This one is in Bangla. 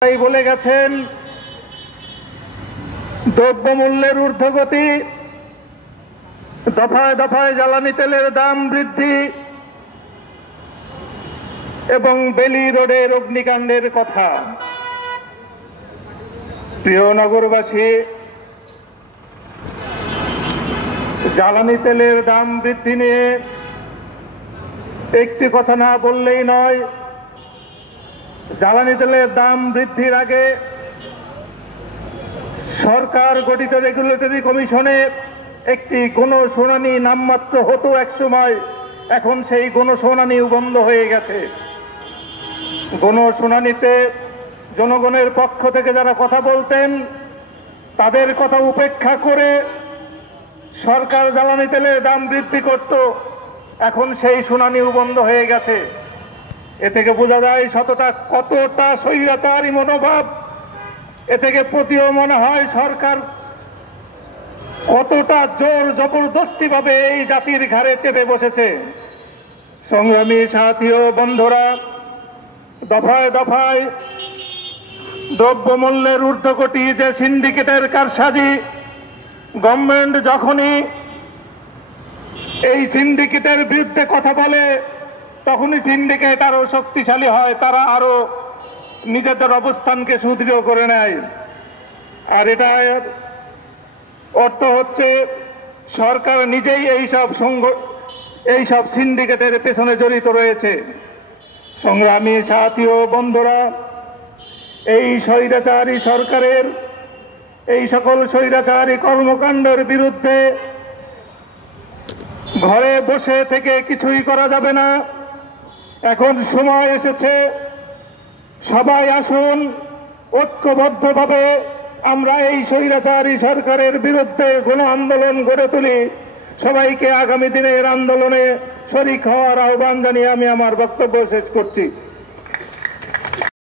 বলে গেছেন, দ্রব্যমূল্যের ঊর্ধ্বগতি, দফায় দফায় জ্বালানি তেলের দাম বৃদ্ধি এবং বেলি রোডের অগ্নিকাণ্ডের কথা। প্রিয় নগরবাসী, জ্বালানি তেলের দাম বৃদ্ধি নিয়ে একটি কথা না বললেই নয়। জ্বালানি তেলের দাম বৃদ্ধির আগে সরকার গঠিত রেগুলেটরি কমিশনে একটি গণশুনানি নামমাত্র হতো একসময়, এখন সেই গণশুনানিও বন্ধ হয়ে গেছে। গণশুনানিতে জনগণের পক্ষ থেকে যারা কথা বলতেন তাদের কথা উপেক্ষা করে সরকার জ্বালানি তেলের দাম বৃদ্ধি করত, এখন সেই শুনানিও বন্ধ হয়ে গেছে। এ থেকে বোঝা যায় কতটা স্বৈরাচারী মনোভাব। এ থেকে প্রতীয় মনে হয় সরকার কতটা জোর জবরদস্তি ভাবে এই জাতির ঘাড়ে চেপে বসেছে। সংগ্রামী সাথী ও বন্ধুরা, দফায় দফায় দ্রব্যমূল্যের ঊর্ধ্বগতি যে সিন্ডিকেটের কারসাজি, গভর্নমেন্ট যখনই এই সিন্ডিকেটের বিরুদ্ধে কথা বলে তখনই সিন্ডিকেট আরো শক্তিশালী হয়, তারা আরো নিজেদের অবস্থানকে সুদৃঢ় করে নেয়। আর এটার অর্থ হচ্ছে সরকার নিজেই এইসব সিন্ডিকেটের পেছনে জড়িত রয়েছে। সংগ্রামী সাথী ও বন্ধুরা, এই স্বৈরাচারী সরকারের এই সকল স্বৈরাচারী কর্মকাণ্ডের বিরুদ্ধে ঘরে বসে থেকে কিছুই করা যাবে না। এখন সময় এসেছে, সবাই আসুন ঐক্যবদ্ধভাবে আমরা এই স্বৈরাচারী সরকারের বিরুদ্ধে গণ আন্দোলন গড়ে তুলি। সবাইকে আগামী দিনের আন্দোলনে শরীক হওয়ার আহ্বান জানিয়ে আমি আমার বক্তব্য শেষ করছি।